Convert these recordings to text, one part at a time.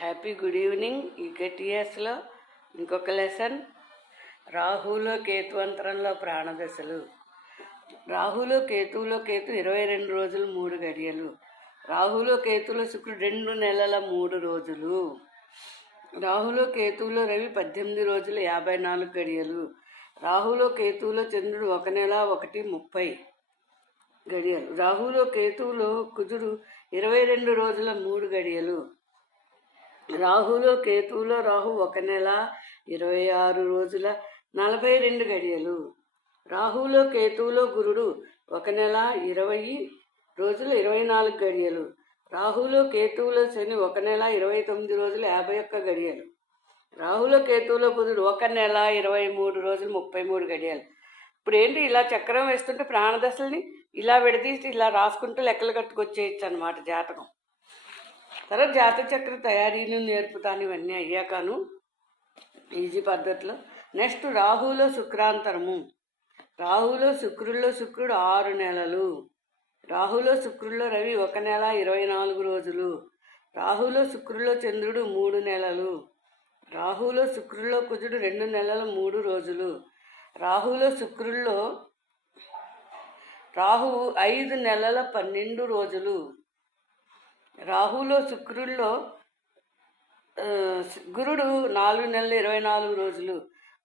Happy good evening. ఈ టీఎస్లో ఇంకొక lesson, రాహులో కేతువంతరంలో ప్రాణదశలు. రాహులో కేతువులో Ketu 22 రోజులు 3 గడియలు. రాహులో కేతువులో శుక్రుడు 2 నెలల 3 రోజులు. రాహులో కేతువులో రవి 18 రోజులు 54 గడియలు. రాహులో కేతువులో చంద్రుడు 1 నెల 1:30 గడియలు. రాహులో కేతువులో కుజుడు 22 రోజుల 3 గడియలు. రాహులో కేతువులో రాహు 1 నెల 26 రోజుల 42 గడియలు. రాహులో కేతువులో గురుడు 1 నెల 20 రోజుల 24 గడియలు. రాహులో కేతువులో శని 1 నెల 29 రోజుల 51 గడియలు. రాహులో కేతువులో బుధుడు 1 నెల 23 రోజులు 33 గడియలు. ఇప్పుడు ఏంటి, ఇలా చక్రం వేస్తుంటే ప్రాణదశల్ని ఇలా విడదీసి ఇలా రాసుకుంటూ లెక్కలు కట్టుకొచ్చేయచ్చు అన్నమాట జాతకం. తర్వాత జాతక చక్ర తయారీని నేర్పుతాను. ఇవన్నీ అయ్యాకను ఈజీ పద్ధతిలో. నెక్స్ట్ రాహులో శుక్రాంతరము. రాహులో శుక్రుల్లో శుక్రుడు 6 నెలలు. రాహులో శుక్రుల్లో రవి 1 నెల 24 రోజులు. రాహులో శుక్రుల్లో చంద్రుడు 3 నెలలు. రాహులో శుక్రుల్లో కుజుడు 2 నెలల 3 రోజులు. రాహులో శుక్రుల్లో రాహువు 5 నెలల 12 రోజులు. రాహులో శుక్రుల్లో గురుడు 4 నెలల 24 రోజులు.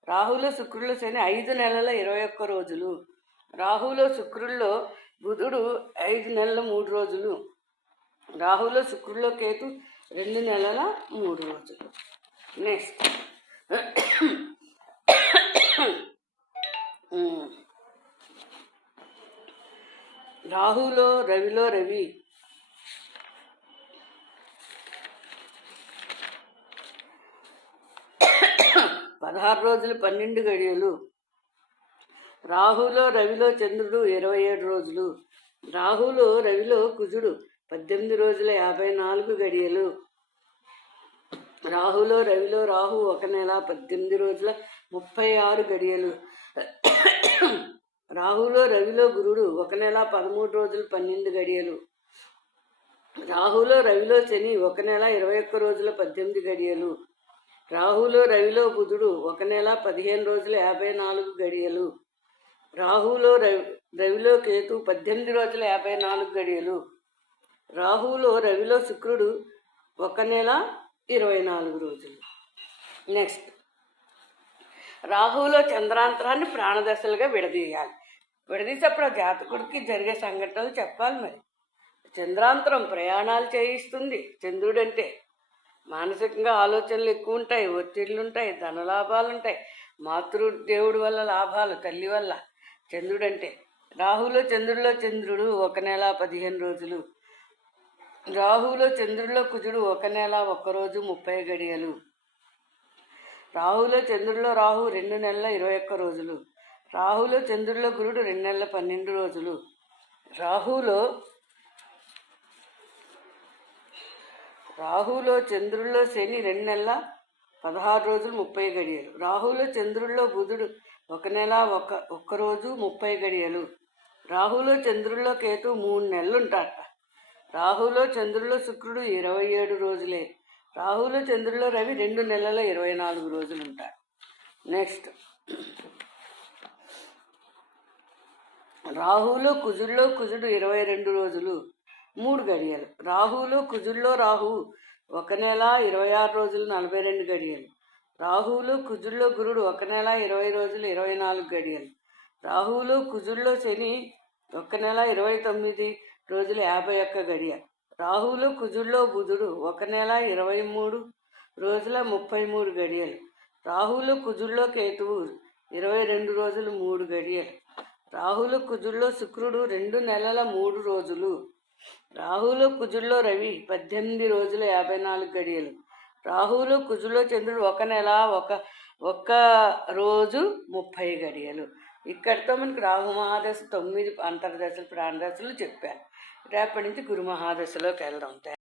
రాహులో శుక్రుల్లో శని 5 నెలల 21 రోజులు. రాహులో శుక్రుల్లో బుధుడు 5 నెలల 3 రోజులు. రాహులో శుక్రుల్లో కేతు 2 నెలల 3 రోజులు. నెక్స్ట్ రాహులో రవిలో రవి 16 రోజులు 12 గడియలు. రాహులో రవిలో చంద్రుడు 27 రోజులు. రాహులో రవిలో కుజుడు 18 రోజుల 54 గడియలు. రాహులో రవిలో రాహు 1 నెల 18 రోజుల 36 గడియలు. రాహులో రవిలో గురుడు 1 నెల 13 రోజులు 12 గడియలు. రాహులో రవిలో శని 1 నెల 21 రోజుల 18 గడియలు. రాహులో రవిలో బుధుడు 1 నెల 15 రోజుల 54 గడియలు. రాహులో రవిలో కేతు 18 రోజుల 54 గడియలు. రాహులో రవిలో శుక్రుడు 1 నెల 24 రోజులు. నెక్స్ట్ రాహులో చంద్రాంతరాన్ని ప్రాణదశలుగా విడదీయాలి. విడదీసేప్పుడు జాతకుడికి జరిగే సంఘటనలు చెప్పాలి. మరి చంద్రాంతరం ప్రయాణాలు చేయిస్తుంది. చంద్రుడు అంటే మానసికంగా ఆలోచనలు ఎక్కువ ఉంటాయి, ఒత్తిళ్ళు ఉంటాయి, ధనలాభాలు ఉంటాయి, మాతృదేవుడి వల్ల లాభాలు, తల్లి వల్ల. చంద్రుడు అంటే రాహులో చంద్రుడిలో చంద్రుడు 1 నెల 15 రోజులు. రాహులో చంద్రుడిలో కుజుడు 1 నెల 1 రోజు 30 గడియలు. రాహులో చంద్రుడిలో రాహు 2 నెలల 21 రోజులు. రాహులో చంద్రుడిలో గురుడు 2 నెలల 12 రోజులు. రాహులో చంద్రుల్లో శని 2 నెలల 16 రోజులు 30 గడియలు. రాహులో చంద్రుల్లో బుధుడు 1 నెల 1 రోజు 30 గడియలు. రాహులో చంద్రుల్లో కేతు 3 నెలలు ఉంటాడట. రాహులో చంద్రుల్లో శుక్రుడు 27 రోజులే. రాహులో చంద్రుల్లో రవి 2 నెలల 24 రోజులు ఉంటాడు. నెక్స్ట్ రాహులో కుజుల్లో కుజుడు 22 రోజులు 3 గడియలు. రాహులో కుజుల్లో రాహు 1 నెల 26 రోజులు 42 గడియలు. రాహులో కుజుల్లో గురుడు 1 నెల 20 రోజులు 24 గడియలు. రాహులో కుజుల్లో శని 1 నెల 29 రోజులు 51 గడియ. రాహులో కుజుల్లో బుధుడు 1 నెల 23 రోజుల 33 గడియలు. రాహులో కుజుల్లో కేతువు 22 రోజులు 3 గడియలు. రాహులో కుజుల్లో శుక్రుడు 2 నెలల 3 రోజులు. రాహులో కుజుల్లో రవి 18 రోజుల 54 గడియలు. రాహులో కుజుల్లో చంద్రుడు 1 నెల 1 రోజు 30 గడియలు. ఇక్కడితో మనకు రాహు మహాదశ 9 అంతర్దశలు ప్రాణదశలు చెప్పాను. రేపటి నుంచి గురు మహాదశలోకి వెళ్దాం.